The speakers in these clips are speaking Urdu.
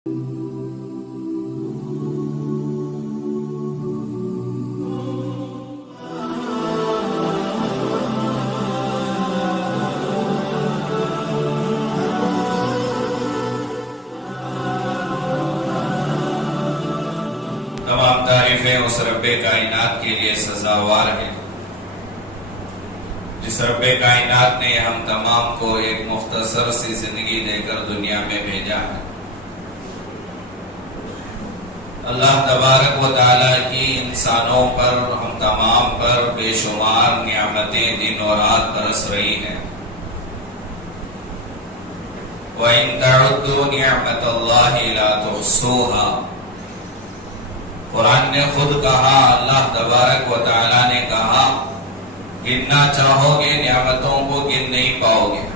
تمام تعریفیں اس رب کائنات کے لیے سزاوار ہیں جس رب کائنات نے ہم تمام کو ایک مختصر سی زندگی دے کر دنیا میں بھیجا ہے۔ اللہ تبارک و تعالیٰ کی انسانوں پر، ہم تمام پر بے شمار نعمتیں دن و رات برس رہی ہیں۔ وَإِن تَعُدُّوا نِعْمَةَ اللَّهِ لَا تُحْصُوهَا، قرآن نے خود کہا، اللہ تبارک و تعالیٰ نے کہا، گننا چاہو گے نعمتوں کو گن نہیں پاؤ گے۔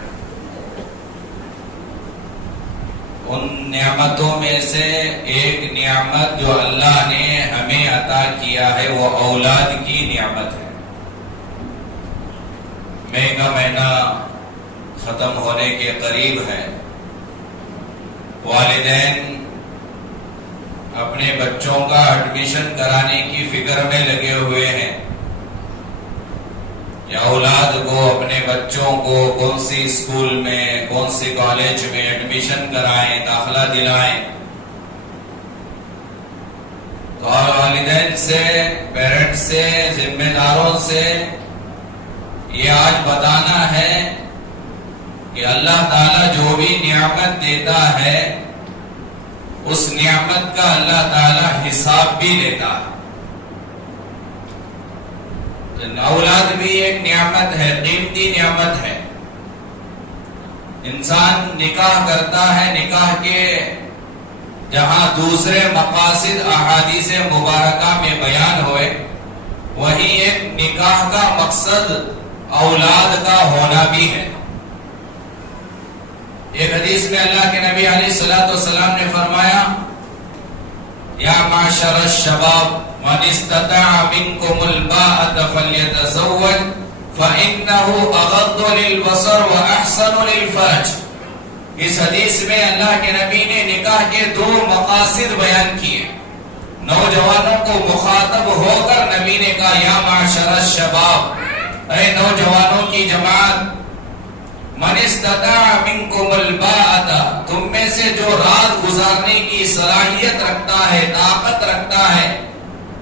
ان نعمتوں میں سے ایک نعمت جو اللہ نے ہمیں عطا کیا ہے وہ اولاد کی نعمت ہے۔ مئی کا مہینہ ختم ہونے کے قریب ہے۔ والدین اپنے بچوں کا ایڈمیشن کرانے کی فکر میں لگے ہوئے ہیں کہ اولاد کو، اپنے بچوں کو کون سی اسکول میں، کون سی کالج میں ایڈمیشن کرائیں، داخلہ دلائیں۔ تو والدین سے، پیرنٹس سے، ذمہ داروں سے یہ آج بتانا ہے کہ اللہ تعالیٰ جو بھی نعمت دیتا ہے اس نعمت کا اللہ تعالیٰ حساب بھی لیتا ہے۔ اولاد بھی ایک نعمت ہے، قیمتی نعمت ہے۔ انسان نکاح کرتا ہے، نکاح کے جہاں دوسرے مقاصد احادیث مبارکہ میں بیان ہوئے، وہیں ایک نکاح کا مقصد اولاد کا ہونا بھی ہے۔ ایک حدیث میں اللہ کے نبی علیہ الصلوۃ والسلام نے فرمایا، یا معشر الشباب من استطاع منکم الباءة فلیتزوج فإنه اغض للبصر واحسن للفرج۔ اس حدیث میں اللہ کے نبی نے نکاح کے دو مقاصد بیان کیے۔ نوجوانوں کو مخاطب ہو کر نبی نے کہا، یا معشر الشباب، اے نوجوانوں کی جماعت، من استطاع منکم الباءة، تم میں سے جو رات گزارنے کی صلاحیت رکھتا ہے، طاقت رکھتا ہے،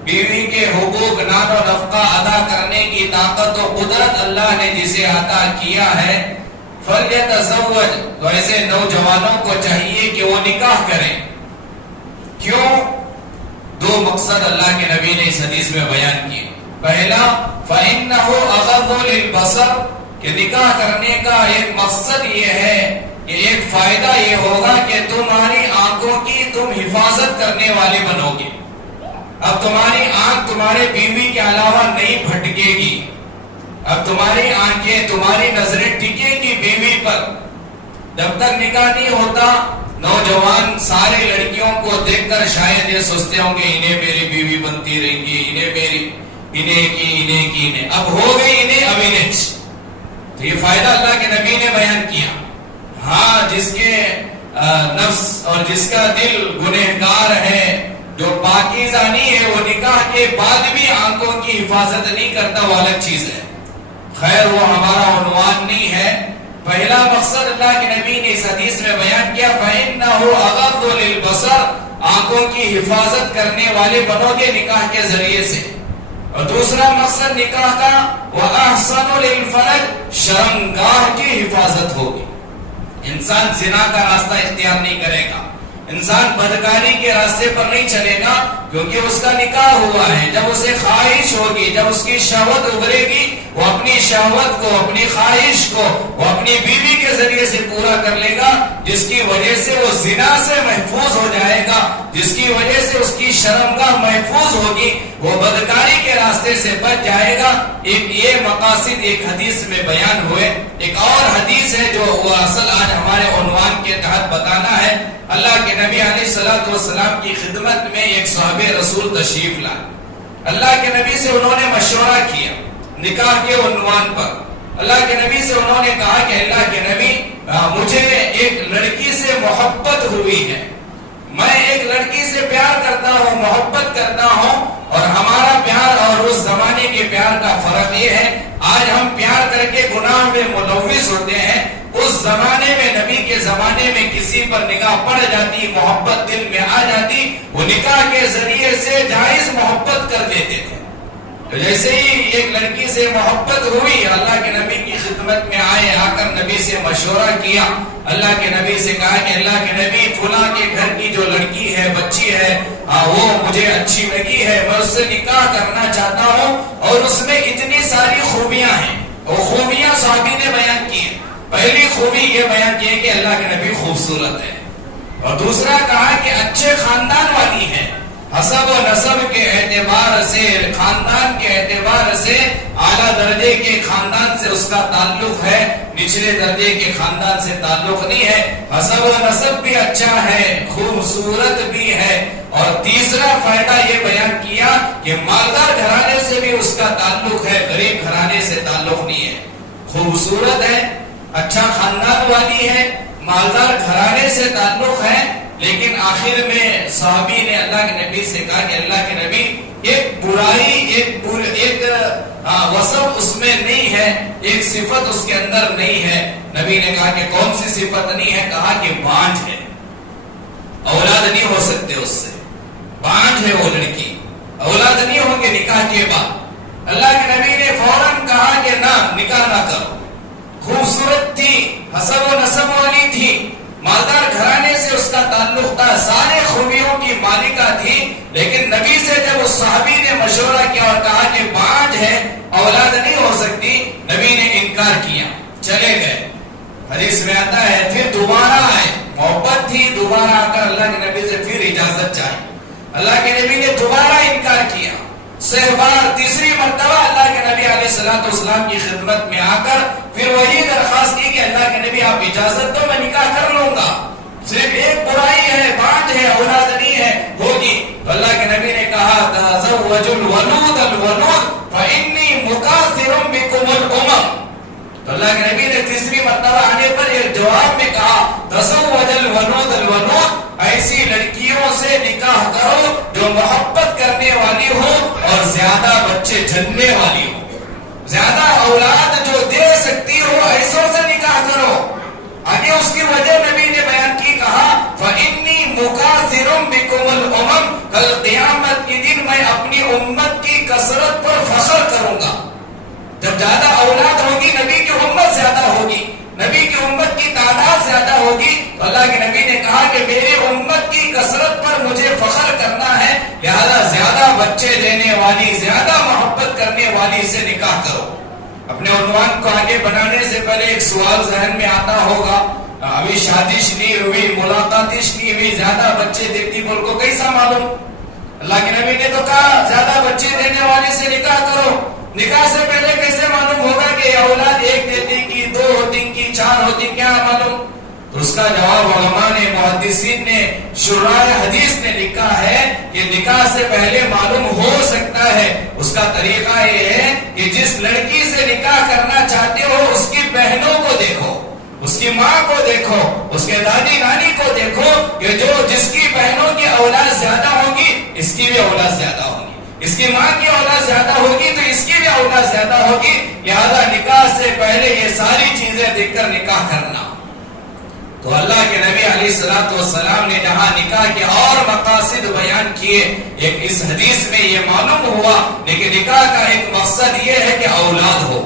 بیوی کے حقوق نان و نفقہ ادا کرنے کی طاقت و قدرت اللہ نے جسے عطا کیا ہے، فلیتزوج، تو ایسے نوجوانوں کو چاہیے کہ وہ نکاح کریں۔ کیوں؟ دو مقصد اللہ کے نبی نے اس حدیث میں بیان کیے۔ پہلا، فإنه اغض للبصر، کہ نکاح کرنے کا ایک مقصد یہ ہے کہ ایک فائدہ یہ ہوگا کہ تمہاری آنکھوں کی تم حفاظت کرنے والے بنو گے۔ اب تمہاری آنکھ تمہارے بیوی کے علاوہ نہیں بھٹکے گی، اب تمہاری آنکھیں، تمہاری نظریں ٹکیں گی بیوی پر۔ جب تک نکاح نہیں ہوتا، نوجوان سارے لڑکیوں کو دیکھ کر شاید یہ سوچتے ہوں گے انہیں میری بیوی بنتی رہیں گی، انہیں کی، اب ہو گئی انہیں، اب انہیں۔ تو یہ فائدہ اللہ کے نبی نے بیان کیا۔ ہاں، جس کے نفس اور جس کا دل گنہگار ہے، جو پاکیزہ نہیں ہے، وہ نکاح کے بعد بھی آنکھوں کی حفاظت نہیں کرتا، وہ الگ چیز ہے۔ خیر، وہ ہمارا عنوان نہیں ہے۔ پہلا مقصد اللہ کے نبی نے اس حدیث میں بیان کیا، فَإِنَّهُ أَغَضُّ لِلْبَصَرِ، آنکھوں کی حفاظت کرنے والے بنو گے نکاح کے ذریعے سے۔ اور دوسرا مقصد نکاح کا، وَأَحْسَنُ لِلْفَرْجِ، شرمگاہ کی حفاظت ہوگی۔ انسان زنا کا راستہ اختیار نہیں کرے گا، انسان بدکاری کے راستے پر نہیں چلے گا، کیونکہ اس کا نکاح ہوا ہے۔ جب اسے خواہش ہوگی، جب اس کی شہوت ابھرے گی، وہ اپنی شہوت کو، اپنی خواہش کو وہ اپنی بیوی کے ذریعے سے پورا کر لے گا، جس کی وجہ سے وہ زنا سے محفوظ ہو جائے گا، جس کی وجہ سے اس کی شرمگاہ محفوظ ہوگی، وہ بدکاری کے راستے سے بچ جائے گا۔ ایک یہ مقاصد ایک حدیث میں بیان ہوئے۔ ایک اور حدیث ہے جو وہ اصل آج ہمارے عنوان کے تحت بتانا ہے۔ اللہ کے نبی علیہ الصلوۃ والسلام کی خدمت میں ایک صحابہ رسول تشریف لائے۔ اللہ کے نبی سے انہوں نے مشورہ کیا نکاح کے عنوان پر۔ اللہ کے نبی سے انہوں نے کہا کہ اللہ کے نبی، مجھے ایک لڑکی سے محبت ہوئی ہے، ایک لڑکی سے پیار کرتا ہوں، محبت کرتا ہوں، اور ہمارا پیار اور اس زمانے کے پیار کا فرق یہ ہے، آج ہم پیار کر کے گناہ میں ملوث ہوتے ہیں، اس زمانے میں نبی کے زمانے میں کسی پر نگاہ پڑ جاتی، محبت دل میں آ جاتی، وہ نکاح کے ذریعے سے جائز محبت کر دیتے تھے۔ تو جیسے ہی ایک لڑکی سے محبت ہوئی، اللہ کے نبی کی خدمت میں آئے، آ کر نبی سے مشورہ کیا، اللہ کے نبی سے کہا کہ اللہ کے نبی فلاں کے گھر کی جو لڑکی ہے، بچی ہے، وہ مجھے اچھی لگی ہے، میں اس سے نکاح کرنا چاہتا ہوں، اور اس میں اتنی ساری خوبیاں ہیں۔ وہ خوبیاں صحابی نے بیان کی ہیں۔ پہلی خوبی یہ بیان کی ہے کہ اللہ کے نبی خوبصورت ہے، اور دوسرا کہا کہ اچھے خاندان والی ہے، حسب و نسب کے اعتبار سے، خاندان کے اعتبار سے اعلیٰ درجے کے خاندان سے اس کا تعلق ہے، نچلے درجے کے خاندان سے تعلق نہیں ہے، حسب و نسب بھی اچھا ہے، خوبصورت بھی ہے، اور تیسرا فائدہ یہ بیان کیا کہ مالدار گھرانے سے بھی اس کا تعلق ہے، غریب گھرانے سے تعلق نہیں ہے۔ خوبصورت ہے، اچھا خاندان والی ہے، مالدار گھرانے سے تعلق ہے، لیکن آخر میں صحابی نے اللہ کے نبی سے کہا کہ اللہ کے نبی ایک برائی، ایک وصف اس میں نہیں ہے، ایک صفت اس کے اندر نہیں ہے۔ نبی نے کہا کہ کون سی صفت نہیں ہے؟ کہا کہ بانجھ ہے، اولاد نہیں ہو سکتے اس سے، بانجھ ہے وہ لڑکی، اولاد نہیں ہوں گے نکاح کے بعد۔ اللہ کے نبی نے فوراً کہا کہ نہ، نکاح نہ کرو۔ خوبصورت تھی، حسب و نسب والی تھی، مالدار گھرانے سے اس کا تعلق تھا، سارے خوبیوں کی مالکہ تھی، لیکن نبی سے جب اس صحابی نے مشورہ کیا اور کہا کہ بانجھ ہے، اولاد نہیں ہو سکتی، نبی نے انکار کیا، چلے گئے۔ حدیث میں آتا ہے پھر دوبارہ آئے، محبت تھی، دوبارہ آ کر اللہ کے نبی سے پھر اجازت چاہی، اللہ کے نبی نے دوبارہ انکار کیا۔ بار تیسری مرتبہ اللہ کے نبی علیہ الصلوۃ والسلام کی خدمت میں آ کر پھر وہی درخواست کی کہ اللہ کے نبی آپ اجازت دو، میں نکاح کر لوں گا، صرف ایک برائی ہے، بانجھ ہے، اولاد نہیں ہے، ہوگی۔ تو اللہ کے نبی نے کہا تزوجوا الولود الولود فإنی مکاثر بکم الامم۔ تو اللہ کے نبی نے تیسری مرتبہ آنے پر ایک جواب میں کہا تزوج الولود الولود، ایسی لڑکیوں سے نکاح کرو جو محبت کرنے والی ہو اور زیادہ بچے جننے والی ہو، زیادہ اولاد جو دے سکتی ہو، ایسوں سے نکاح کرو۔ آگے اس کی وجہ نبی نے بیان کی، کہا فإنی مکاثر بکم الامم، کل قیامت کے دن میں اپنی امت کی کثرت پر فخر کروں گا۔ جب زیادہ اولاد ہوگی، نبی کی امت زیادہ ہوگی، نبی کی امت کی تعداد زیادہ ہوگی، تو اللہ کے نبی نے کہا کہ میری امت کی کثرت پر مجھے فخر کرنا ہے، لہذا زیادہ بچے دینے والی، زیادہ محبت کرنے والی سے نکاح کرو۔ اپنے عنوان کو آگے بنانے سے پہلے ایک سوال ذہن میں آتا ہوگا، ابھی شادیش نہیں ہوئی، ملاقاتش نہیں ہوئی، زیادہ بچے دیتی بول کو کیسا معلوم؟ اللہ کے نبی نے تو کہا زیادہ بچے دینے والی سے نکاح کرو۔ نکاح سے پہلے کیسے معلوم ہوگا کہ اولاد ایک دیتی کی، دو ہوتی کی، چار ہوتی، کیا معلوم؟ تو اس کا جواب علماء نے، محدثین نے، شراح حدیث نے لکھا ہے کہ نکاح سے پہلے معلوم ہو سکتا ہے۔ اس کا طریقہ یہ ہے کہ جس لڑکی سے نکاح کرنا چاہتے ہو اس کی بہنوں کو دیکھو، اس کی ماں کو دیکھو، اس کے دادی نانی کو دیکھو کہ جس کی بہنوں کی اولاد زیادہ ہوگی اس کی بھی اولاد زیادہ ہوگی، اس کی ماں کی اولاد زیادہ ہوگی تو اس کی بھی اولاد زیادہ ہوگی، لہذا نکاح سے پہلے یہ ساری چیزیں دیکھ کر نکاح کرنا۔ تو اللہ کے نبی علیہ الصلوۃ والسلام نے جہاں نکاح کے اور مقاصد بیان کیے، ایک اس حدیث میں یہ معلوم ہوا، لیکن نکاح کا ایک مقصد یہ ہے کہ اولاد ہو،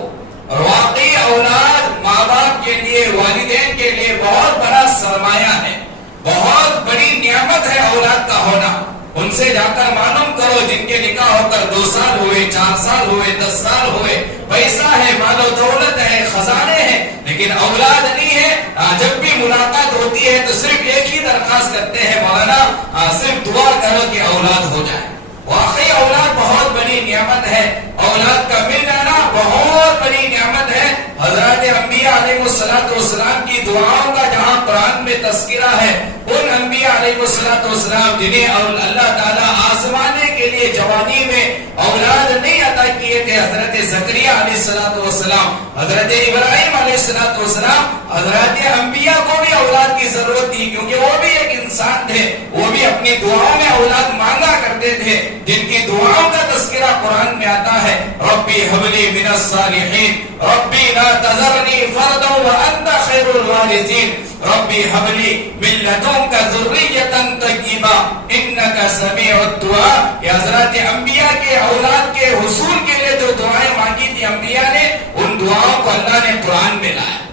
اور واقعی اولاد ماں باپ کے لیے، والدین کے لیے بہت بڑا سرمایہ ہے، بہت بڑی نعمت ہے اولاد کا ہونا۔ ان سے جا کر معلوم کرو جن کے نکاح ہو کر 2 سال ہوئے، 4 سال ہوئے، 10 سال ہوئے، پیسہ ہے، مال و دولت ہے، خزانے ہیں، لیکن اولاد نہیں ہے۔ جب بھی ملاقات ہوتی ہے تو صرف ایک ہی درخواست کرتے ہیں، مولانا صرف دعا کرو کہ اولاد ہو جائے۔ واقعی اولاد بہت بڑی نعمت ہے، اولاد کا مل جانا بہت بڑی نعمت ہے۔ حضرات انبیاء علیہ السلام کی دعاؤں کا جہاں قرآن میں تذکرہ ہے، ان انبیاء علیہ السلام جنہیں اللہ تعالیٰ آزمانے کے لیے جوانی میں اولاد نہیں عطا کیے تھے حضرت زکریا علیہ السلام، حضرت ابراہیم علیہ السلام، حضرت انبیاء کو بھی اولاد کی ضرورت تھی، کیونکہ وہ بھی ایک انسان تھے، وہ بھی اپنی دعاؤں میں اولاد مانگا کرتے تھے، جن کی دعاؤں کا تذکرہ قرآن میں آتا ہے، ربی حبلی من الصالحین، ربی لا تذرنی فردا وانت خیر الوارثین، ربی حبلی من لدنک ذریۃ طیبہ انک سمیع الدعاء۔ یہ حضرت انبیاء کے اولاد کے حصول کے لیے جو دعائیں مانگی تھی انبیاء نے، ان دعاؤں کو اللہ نے قرآن میں لایا۔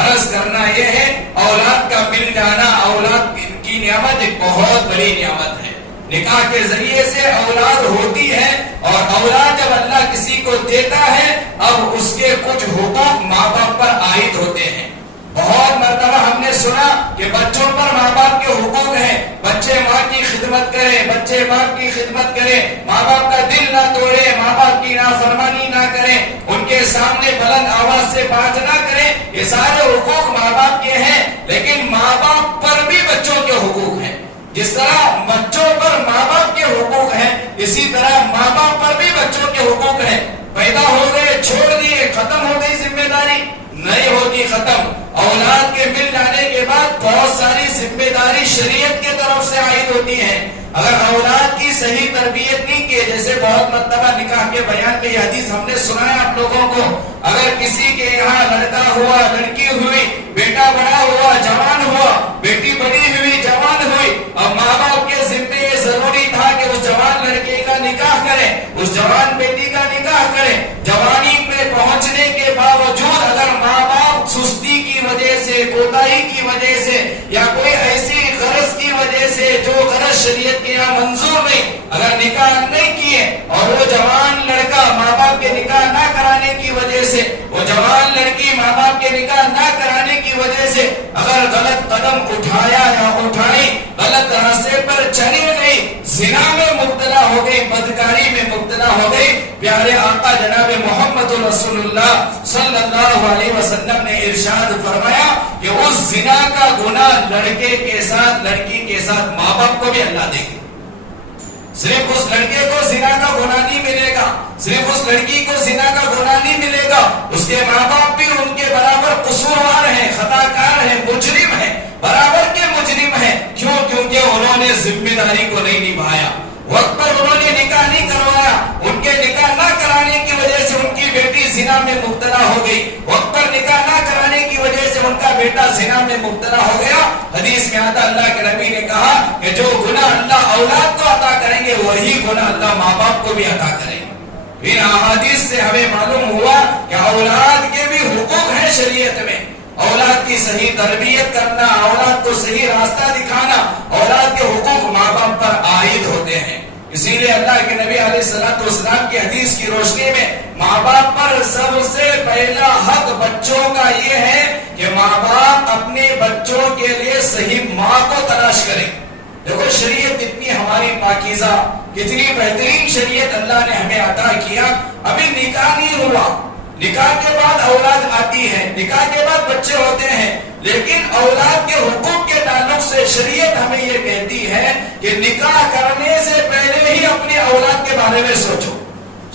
عرض کرنا یہ ہے اولاد کا مل جانا، اولاد کی نعمت ایک بہت بڑی نعمت ہے۔ نکاح کے ذریعے سے اولاد ہوتی ہے، اور اولاد جب اللہ کسی کو دیتا ہے اب اس کے کچھ حقوق ماں باپ پر عائد ہوتے ہیں۔ بہت مرتبہ ہم نے سنا کہ بچوں پر ماں باپ کے حقوق ہیں، بچے ماں کی خدمت کریں، بچے باپ کی خدمت کریں، ماں باپ کا دل نہ توڑے، ماں باپ کی نافرمانی نہ کریں، ان کے سامنے بلند آواز سے بات نہ کریں، یہ سارے حقوق ماں باپ کے ہیں۔ لیکن ماں باپ پر بھی بچوں کے حقوق ہیں، جس طرح بچوں پر ماں باپ کے حقوق ہیں اسی طرح ماں باپ پر بھی بچوں کے حقوق ہیں۔ پیدا ہو گئے، چھوڑ دیے، ختم ہو گئی ذمہ داری؟ نہیں ہوتی ختم۔ اولاد کے مل جانے کے بعد بہت ساری ذمہ داری شریعت کی طرف سے عائد ہوتی ہے۔ اگر اولاد کی صحیح تربیت نہیں کی، جیسے بہت مرتبہ نکاح کے بیان میں یہ حدیث ہم نے سنایا آپ لوگوں کو، اگر کسی کے یہاں لڑکا ہوا، لڑکی ہوئی، بیٹا بڑا ہوا، جوان ہوا، بیٹی بڑی ہوئی، جوان ہوئی، اب ماں باپ کے ذمہ یہ ضروری تھا کہ اس جوان لڑکے کا نکاح کریں، اس جوان بیٹی کا نکاح کریں۔ جوانی میں پہنچنے کے باوجود اگر ماں باپ سستی کی وجہ سے، کوتاہی کی وجہ سے، یا کوئی ایسی غرض کی وجہ سے جو غرض شریعت کے یہاں منظور نہیں، اگر نکاح نہیں کیے اور وہ جوان لڑکا ماں باپ کے نکاح نہ کرانے کی وجہ سے، وہ جوان لڑکی ماں باپ کے نکاح نہ کرانے کی وجہ سے اگر غلط قدم اٹھایا یا اٹھائی، غلط راستے پر چلی گئی، زنا میں مبتلا ہو گئی، بدکاری میں مبتلا ہو گئی، پیارے آقا جناب محمد رسول اللہ صلی اللہ علیہ وسلم نے ارشاد فرمایا کہ اس زنا کا گناہ لڑکے کے ساتھ، لڑکی کے ساتھ ماں باپ کو بھی اللہ دے گا۔ صرف اس لڑکے کو زنا کا گناہ نہیں ملے گا، صرف اس لڑکی کو زنا کا گناہ نہیں ملے گا، اس کے ماں باپ بھی ان کے برابر قصوروار ہیں، خطا کار ہیں، مجرم ہیں، برابر کے مجرم ہیں۔ کیوں؟ کیونکہ انہوں نے ذمہ داری کو نہیں نبھایا، وقت پر انہوں نے نکاح نہیں کروایا، ان کے نکاح نہ کرانے کی وجہ سے ان کی بیٹی زنا میں مبتلا ہو گئی، وقت پر نکاح نہ کرانے کی وجہ سے ان کا بیٹا زنا میں مبتلا ہو گیا۔ حدیث میں آتا اللہ کے نبی نے کہا کہ جو گناہ اللہ اولاد کو عطا کریں گے وہی گناہ اللہ ماں باپ کو بھی عطا کریں گے۔ ان احادیث سے ہمیں معلوم ہوا کہ اولاد کے بھی حقوق ہیں شریعت میں۔ اولاد کی صحیح تربیت کرنا، اولاد کو صحیح راستہ دکھانا، اولاد کے حقوق ماں باپ پر عائد ہوتے ہیں۔ اسی لیے اللہ کے نبی علیہ السلام کی حدیث کی روشنی میں ماں باپ پر سب سے پہلا حق بچوں کا یہ ہے کہ ماں باپ اپنے بچوں کے لیے صحیح ماں کو تلاش کریں۔ دیکھو شریعت اتنی ہماری پاکیزہ، کتنی بہترین شریعت اللہ نے ہمیں عطا کیا۔ ابھی نکاح نہیں ہوا، نکاح کے بعد اولاد آتی ہے، نکاح کے بعد بچے ہوتے ہیں، لیکن اولاد کے حقوق کے تعلق سے شریعت ہمیں یہ کہتی ہے کہ نکاح کرنے سے پہلے ہی اپنے اولاد کے بارے میں سوچو،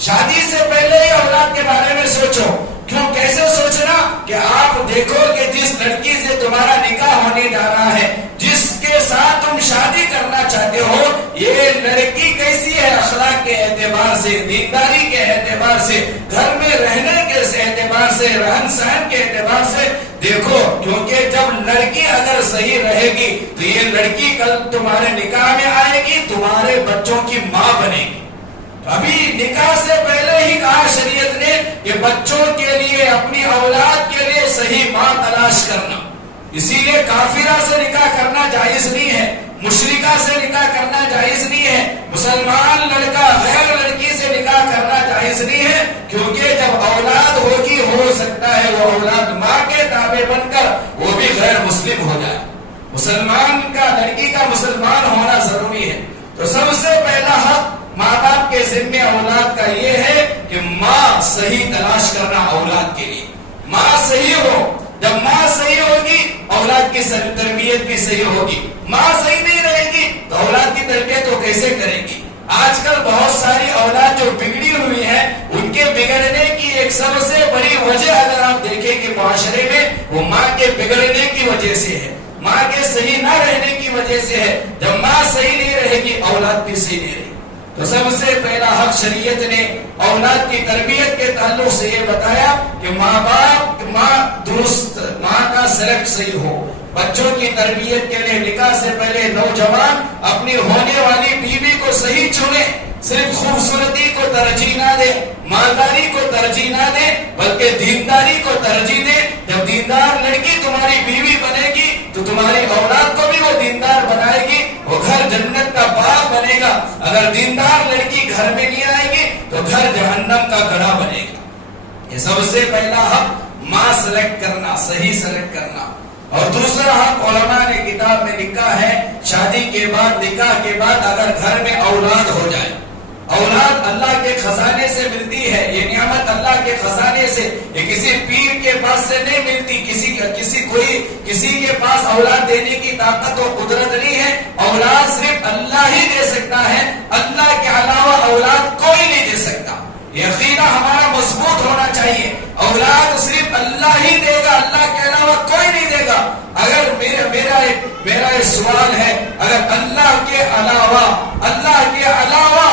شادی سے پہلے ہی اولاد کے بارے میں سوچو۔ کیوں؟ کیسے سوچنا؟ کہ آپ دیکھو کہ جس لڑکی سے تمہارا نکاح ہونے جا رہا ہے، جس کے ساتھ تم شادی کرنا چاہتے ہو، یہ لڑکی کیسی ہے، اخلاق کے اعتبار سے، دینداری کے اعتبار سے، گھر میں رہنے کے اعتبار سے، رہن سہن کے اعتبار سے دیکھو، کیونکہ جب لڑکی اگر صحیح رہے گی تو یہ لڑکی کل تمہارے نکاح میں آئے گی، تمہارے بچوں کی ماں بنے گی۔ ابھی نکاح سے پہلے ہی کہا شریعت نے کہ بچوں کے لیے، اپنی اولاد کے لیے صحیح ماں تلاش کرنا۔ اسی لیے کافرہ سے نکاح کرنا جائز نہیں ہے، مشرکہ سے نکاح کرنا جائز نہیں ہے، مسلمان لڑکا غیر لڑکی سے نکاح کرنا جائز نہیں ہے، کیونکہ جب اولاد ہوگی ہو سکتا ہے وہ اولاد ماں کے تابع بن کر وہ بھی غیر مسلم ہو جائے۔ مسلمان کا، لڑکی کا مسلمان ہونا ضروری ہے۔ تو سب سے پہلا حق ماں باپ کے ذمہ اولاد کا یہ ہے کہ ماں صحیح تلاش کرنا اولاد کے لیے۔ ماں صحیح ہو، جب ماں صحیح ہوگی اولاد کی تربیت بھی صحیح ہوگی۔ ماں صحیح نہیں رہے گی تو اولاد کی تربیت وہ کیسے کرے گی؟ آج کل بہت ساری اولاد جو بگڑی ہوئی ہے، ان کے بگڑنے کی ایک سب سے بڑی وجہ اگر آپ دیکھیں کہ معاشرے میں، وہ ماں کے بگڑنے کی وجہ سے ہے، ماں کے صحیح نہ رہنے کی وجہ سے ہے۔ جب ماں صحیح نہیں رہے گی، اولاد بھی صحیح نہیں رہے گی۔ تو سب سے پہلا حق شریعت نے اولاد کی تربیت کے تعلق سے یہ بتایا کہ ماں درست، ماں کا سلیکٹ صحیح ہو۔ بچوں کی تربیت کے لیے نکاح سے پہلے نوجوان اپنی ہونے والی بیوی کو صحیح چنے، صرف خوبصورتی کو ترجیح نہ دے، مالداری کو ترجیح نہ دے، بلکہ دینداری کو ترجیح دے۔ جب دیندار لڑکی تمہاری بیوی بنے گی تو تمہاری اولاد کو بھی وہ دیندار بنائے گی، وہ گھر جنت کا باغ بنے گا۔ اگر دیندار لڑکی گھر میں نہیں آئے گی تو گھر جہنم کا گڑھا بنے گا۔ یہ سب سے پہلا حق ماں سلیکٹ کرنا، صحیح سلیکٹ کرنا۔ اور دوسرا حق علماء نے کتاب میں لکھا ہے، شادی کے بعد، نکاح کے بعد اگر گھر میں اولاد ہو جائے، اولاد اللہ کے خزانے سے ملتی ہے، یہ نعمت اللہ کے خزانے سے، یہ کسی پیر کے پاس سے نہیں ملتی، کسی کے پاس اولاد دینے کی طاقت و قدرت نہیں ہے۔ اولاد صرف اللہ ہی دے سکتا ہے، اللہ کے علاوہ اولاد کوئی نہیں دے سکتا۔ یقیناً ہمارا مضبوط ہونا چاہیے، اولاد صرف اللہ ہی دے گا، اللہ کے علاوہ کوئی نہیں دے گا۔ اگر میرا ایک سوال ہے، اگر اللہ کے علاوہ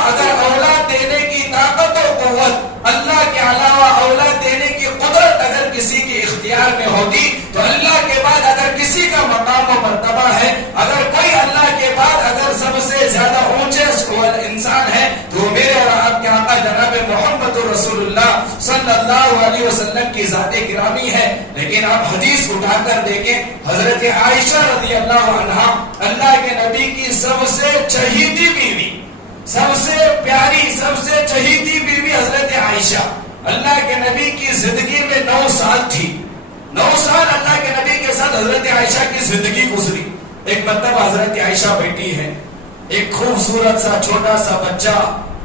اگر اولاد دینے کی طاقت و قوت، اللہ کے علاوہ اولاد دینے کی قدرت اگر کسی کے اختیار میں ہوتی تو اللہ کے بعد اگر کسی کا مقام و مرتبہ ہے، اگر کوئی اللہ کے بعد اگر سب سے زیادہ اونچے انسان ہے تو میرے اور آپ کے آقا جناب محمد رسول اللہ صلی اللہ علیہ وسلم کی ذات گرامی ہے۔ لیکن آپ حدیث اٹھا کر دیکھیں، حضرت عائشہ رضی اللہ عنہا، اللہ کے نبی کی سب سے چہیتی بیوی، سب سے پیاری، سب سے چہیتی بیوی حضرت عائشہ، اللہ کے نبی کی زندگی میں 9 سال تھی۔ 9 سال اللہ کے نبی کے ساتھ حضرت عائشہ کی زندگی گزری۔ ایک مرتبہ حضرت عائشہ بیٹی ہے، ایک خوبصورت سا چھوٹا سا بچہ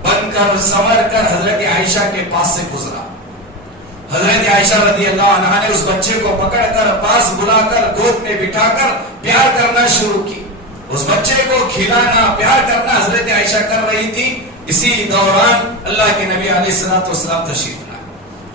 بن کر سنور کر حضرت عائشہ کے پاس سے گزرا۔ حضرت عائشہ رضی اللہ عنہا نے اس بچے کو پکڑ کر پاس بلا کر گود میں بٹھا کر پیار کرنا شروع کی۔ اس بچے کو کھلانا، پیار کرنا حضرت عائشہ کر رہی تھی۔ اسی دوران اللہ کے نبی علیہ الصلوۃ والسلام تشریف لائے۔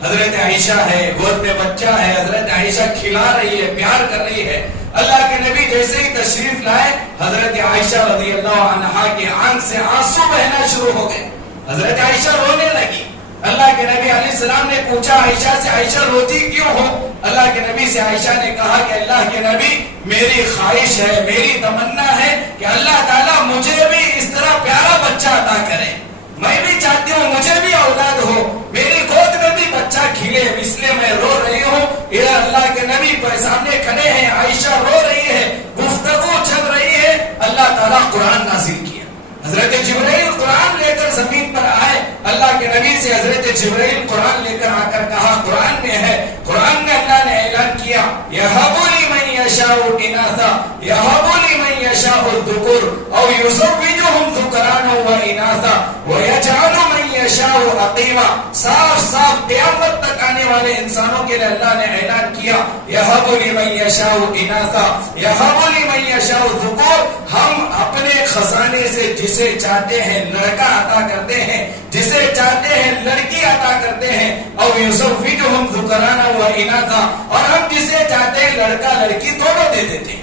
حضرت عائشہ ہے، گود میں بچہ ہے، حضرت عائشہ کھلا رہی ہے، پیار کر رہی ہے۔ اللہ کے نبی جیسے ہی تشریف لائے، حضرت عائشہ رضی اللہ عنہا کی آنکھ سے آنسو بہنا شروع ہو گئے۔ حضرت عائشہ رونے لگی۔ اللہ کے نبی علیہ السلام نے پوچھا عائشہ سے، عائشہ روتی کیوں ہو؟ اللہ کے نبی سے عائشہ نے کہا کہ اللہ کے نبی، میری خواہش ہے، میری تمنا ہے کہ اللہ تعالیٰ مجھے بھی اس طرح پیارا بچہ عطا کرے۔ میں بھی چاہتی ہوں مجھے بھی اولاد ہو، میری گود میں بھی بچہ کھلے، اس لیے میں رو رہی ہوں۔ ادھر اللہ کے نبی سامنے کھڑے ہیں، عائشہ رو رہی ہے، گفتگو چل رہی ہے۔ اللہ تعالیٰ قرآن نازل کیا۔ حضرت جبرائیل قرآن لے کر زمین پر آئے۔ اللہ کے نبی سے حضرت جبرائیل قرآن لے کر آ کر کہا، قرآن میں ہے، قرآن میں اللہ نے اعلان کیا، یَهَبُ لِمَن يَشَاءُ إِنَاثًا يَهَبُ لِمَن يَشَاءُ الذُّكُورَ أَوْ يُزَوِّجُهُمْ ذُكْرَانًا وَإِنَاثًا وَيَجْعَلُ مَن يَشَاءُ عَقِيمًا۔ صاف قیامت تک آنے والے انسانوں کے لیے اللہ نے اعلان کیا، یَهَبُ لِمَن يَشَاءُ إِنَاثًا يَهَبُ لِمَن يَشَاءُ الذُّكُورَ۔ ہم اپنے خزانے سے جسے چاہتے ہیں لڑکا عطا کرتے ہیں، جسے چاہتے ہیں لڑکی عطا کرتے ہیں، اور یزوجہم ذکرانا و اناثا، اور ہم جسے چاہتے ہیں لڑکا لڑکی دونوں دے دیتے ہیں۔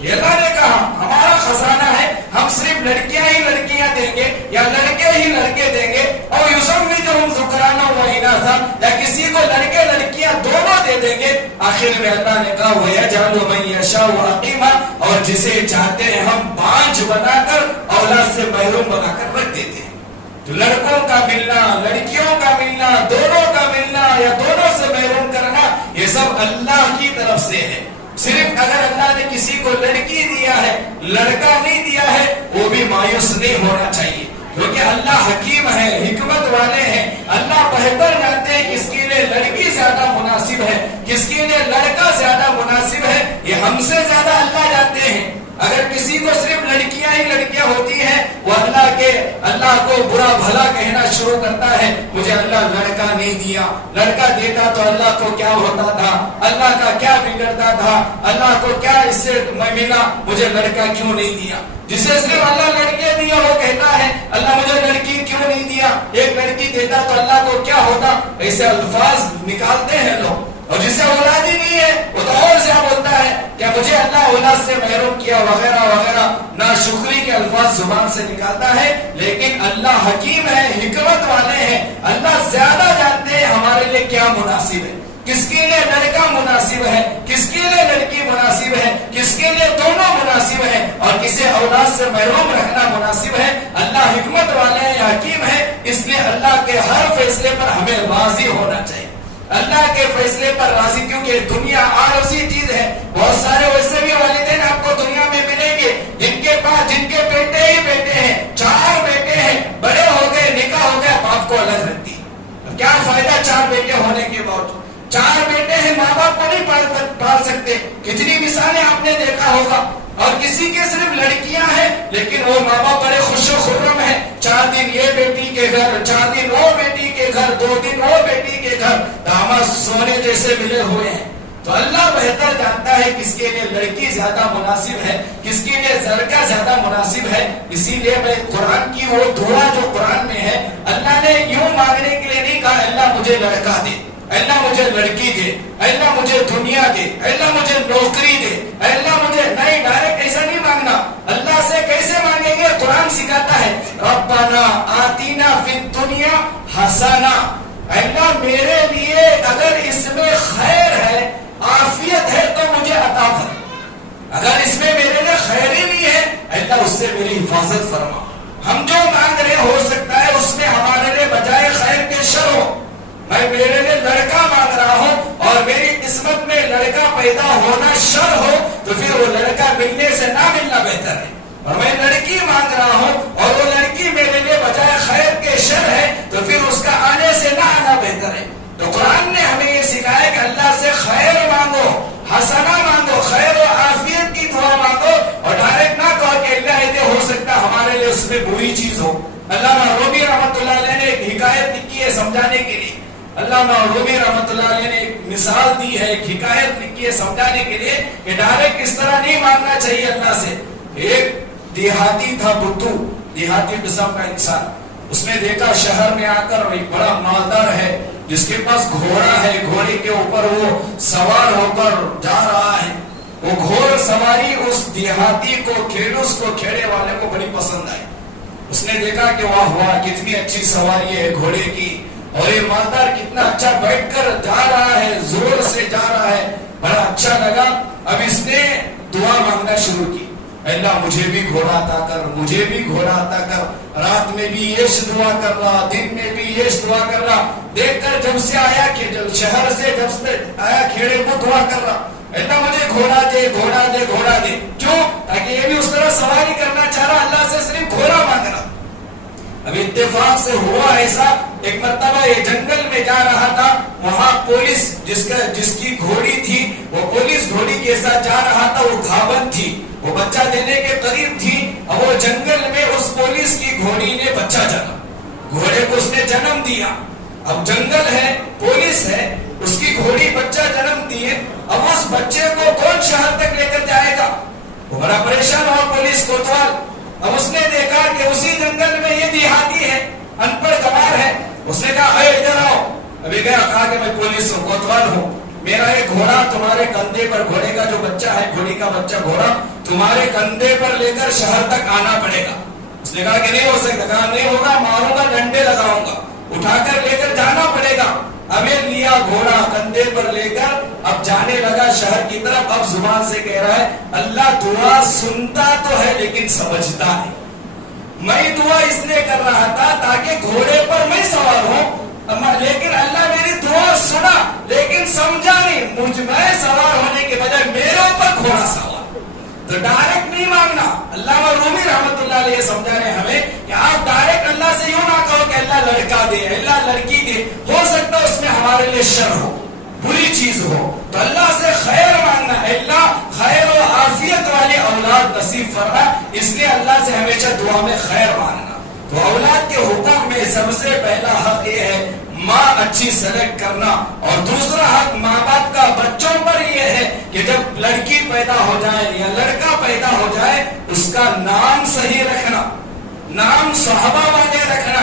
یہ اللہ نے کہا ہمارا خزانہ ہے، ہم صرف لڑکیاں ہی لڑکیاں دیں گے یا لڑکے ہی لڑکے دیں گے، اور یزوجہم ذکرانا و اناثا، یا کسی کو لڑکے لڑکیاں دونوں دے دیں گے۔ آخر میں اللہ نے کہا وَيَجْعَلُ مَن يَشَاءُ عَقِيمًا، اور جسے چاہتے ہیں ہم بانجھ بنا کر اولاد سے محروم بنا کر رکھ دیتے ہیں۔ تو لڑکوں کا ملنا، لڑکیوں کا ملنا، دونوں کا ملنا یا دونوں سے محروم کرنا، یہ سب اللہ کی طرف سے ہے۔ صرف اگر اللہ نے کسی کو لڑکی دیا ہے، لڑکا نہیں دیا ہے، وہ بھی مایوس نہیں ہونا چاہیے، کیونکہ اللہ حکیم ہے، حکمت والے ہیں۔ اللہ بہتر جانتے ہیں کس کے لیے لڑکی زیادہ مناسب ہے، کس کے لیے لڑکا زیادہ مناسب ہے، یہ ہم سے زیادہ اللہ جانتے ہیں۔ اگر کسی کو صرف لڑکیاں ہی لڑکیاں ہوتی ہیں، وہ اللہ کو برا بھلا کہنا شروع کرتا ہے، مجھے اللہ لڑکا نہیں دیا، لڑکا دیتا تو اللہ کو کیا ہوتا تھا، اللہ کا کیا بگڑتا تھا، اللہ کو کیا اس سے ملا، مجھے لڑکا کیوں نہیں دیا۔ جسے صرف اللہ لڑکے دیا وہ کہتا ہے اللہ مجھے لڑکی ایسے الفاظ نکالتے ہیں لوگ. اور جسے اولاد ہی نہیں ہے وہ تو اور زیادہ بولتا ہے کہ مجھے اللہ اولاد سے محروم کیا وغیرہ وغیرہ. ناشکری کے الفاظ زبان سے نکالتا ہے. لیکن اللہ حکیم ہے, حکمت والے ہیں. اللہ زیادہ جانتے ہیں ہمارے لیے کیا مناسب ہے, کس کے لیے لڑکا مناسب ہے, کس کے لیے لڑکی مناسب ہے, کس کے لیے دونوں مناسب ہے, اور کسے اولاد سے محروم رکھنا مناسب ہے. اللہ حکمت والے ہیں, حکیم ہے. اس لیے اللہ کے ہر فیصلے پر ہمیں راضی ہونا چاہیے. اللہ کے فیصلے پر راضی, کیونکہ دنیا عارضی چیز ہے. بہت سارے ویسے بھی والدین آپ کو دنیا میں ملیں گے جن کے پاس جن کے بیٹے ہی بیٹے ہیں, 4 بیٹے ہیں, بڑے ہو گئے, نکاح ہو گیا, باپ کو الگ رکھتی. کیا فائدہ 4 بیٹے ہونے کے بعد؟ 4 بیٹے ہیں, ماں باپ کو نہیں پال سکتے. کتنی مثالیں آپ نے دیکھا ہوگا. اور کسی کے صرف لڑکیاں ہیں لیکن وہ ماں باپ بڑے خوش و خرم ہیں. 4 دن یہ بیٹی کے گھر, 4 دن وہ بیٹی کے گھر, 2 دن وہ بیٹی کے گھر, داماد سونے جیسے ملے ہوئے ہیں. تو اللہ بہتر جانتا ہے کس کے لیے لڑکی زیادہ مناسب ہے, کس کے لیے لڑکا زیادہ مناسب ہے. اسی لیے میں قرآن کی وہ دعا جو قرآن میں ہے, اللہ نے یوں مانگنے کے لیے نہیں کہا اللہ مجھے لڑکا دے, اللہ مجھے لڑکی دے, اللہ مجھے دنیا دے, اللہ مجھے نوکری دے, اللہ مجھے نہیں. ڈائریکٹ ایسا نہیں مانگنا. اللہ سے کیسے مانگیں گے؟ قرآن سکھاتا ہے ربنا آتینا فی الدنیا حسنہ. اللہ میرے لیے اگر اس میں خیر ہے, عافیت ہے تو مجھے عطا فرما. اگر اس میں میرے لیے خیر ہی نہیں ہے اللہ اس سے میری حفاظت فرما. ہم جو مانگ رہے ہو سکتا ہے اس میں ہمارے لیے بجائے خیر کے شر ہو. میں میرے لیے لڑکا مانگ رہا ہوں اور میری قسمت میں لڑکا پیدا ہونا شر ہو تو پھر وہ لڑکا ملنے سے نہ ملنا بہتر ہے. اور میں لڑکی مانگ رہا ہوں اور وہ لڑکی میرے لیے بجائے خیر کے شر ہے تو پھر اس کا آنے سے نہ آنا بہتر ہے. تو قرآن نے ہمیں یہ سکھایا کہ اللہ سے خیر مانگو, حسنہ مانگو, خیر و عافیت کی دعا مانگو, اور ڈائریکٹ نہ کہو کہ اللہ یہ ہو سکتا ہمارے لیے اس میں بری چیز ہو. علامہ رومی رحمۃ اللہ علیہ نے ایک حکایت لکھی ہے سمجھانے کے لیے. علامہ رومی رحمۃ اللہ علیہ نے ایک مثال دی ہے, ایک حکایت لکھی ہے سمجھانے کے لیے کہ ڈائریکٹ اس طرح نہیں مانگنا چاہیے اللہ سے. ایک دیہاتی تھا, بدھو دیہاتی قسم کا انسان. اس نے دیکھا شہر میں آ کر ایک بڑا مالدار ہے جس کے پاس گھوڑا ہے, گھوڑے کے اوپر وہ سوار ہو کر جا رہا ہے. وہ گھوڑ سواری اس دیہاتی کو, کھیڑوس کو, کھیڑے والے کو بڑی پسند آئی. اس نے دیکھا کہ واہ واہ کتنی اچھی سواری ہے گھوڑے کی, اور یہ مالدار کتنا اچھا بیٹھ کر جا رہا ہے, زور سے جا رہا ہے, بڑا اچھا لگا. اب اس نے دعا مانگنا شروع کی, اللہ مجھے بھی گھوڑا عطا کر, مجھے بھی گھوڑا عطا کر. رات میں بھی یہ دعا کر رہا, دن میں بھی یہ دعا کر رہا. دیکھ کر جب سے آیا کہ جب شہر سے جب سے آیا کھیڑے کو دعا کر رہا, اللہ مجھے گھوڑا دے, گھوڑا دے, گھوڑا دے. کیوں؟ تاکہ یہ بھی اس طرح سواری کرنا چاہ رہا, اللہ سے صرف گھوڑا مانگ رہا. اب اتفاق سے ہوا ایسا, ایک مرتبہ یہ جنگل میں جا رہا تھا, وہاں پولیس جس کی گھوڑی تھی وہ پولیس گھوڑی کے ساتھ جا رہا تھا. وہ گھابن تھی, وہ بچہ دینے کے قریب تھی, اور وہ جنگل میں اس پولیس کی گھوڑی نے بچہ جنم, گھوڑے کو اس نے جنم دیا. اب جنگل ہے, پولیس ہے, اس کی گھوڑی بچہ جنم دیے. اب اس بچے کو کون شہر تک لے کر جائے گا؟ وہ بڑا پریشان ہوا پولیس کوتوال. اب اس نے دیکھا کہ اسی جنگل میں یہ دیہاتی ہے, ان پڑھ گوار ہے. اس نے کہا اے ادھر آؤ. ابھی گیا, کہا کہ میں پولیس ہوں, کوتوال ہوں, میرا یہ گھوڑا تمہارے کندھے پر, گھوڑے کا جو بچہ ہے, گھوڑی کا بچہ گھوڑا تمہارے کندھے پر لے کر شہر تک آنا پڑے گا. اس نے کہا کہ نہیں ہو سکتا. کہا نہیں ہوگا, ماروں گا, ڈنڈے لگاؤں گا, اٹھا کر لے کر جانا پڑے گا. اب یہ لیا گھوڑا کندھے پر لے کر, اب جانے لگا شہر کی طرف. اب زبان سے کہہ رہا ہے اللہ دعا سنتا تو ہے لیکن سمجھتا نہیں. میں دعا اس لیے کر رہا تھا تاکہ گھوڑے پر میں سوار ہوں, لیکن اللہ میری دعا سنا لیکن سمجھا نہیں. مجھ میں سوار ہونے کے بجائے میرے اوپر گھوڑا سوار. تو ڈائریکٹ نہیں مانگنا. علامہ رومی رحمۃ اللہ علیہ سمجھا رہے ہمیں کہ آپ ڈائریکٹ اللہ سے یوں نہ کہو کہ اللہ لڑکا دے, اللہ لڑکی دے. ہو سکتا ہے اس میں ہمارے لیے شر ہو, بری چیز ہو. تو اللہ سے خیر مانگنا, اللہ خیر و عافیت والی اولاد نصیب فرما. اس لیے اللہ سے ہمیشہ دعا میں خیر مانگنا. تو اولاد کے حقوق میں سب سے پہلا حق یہ ہے ماں اچھی سلیکٹ کرنا, اور دوسرا حق ماں باپ کا بچوں پر یہ ہے کہ جب لڑکی پیدا ہو جائے یا لڑکا پیدا ہو جائے اس کا نام صحیح رکھنا, نام صحابہ والے رکھنا,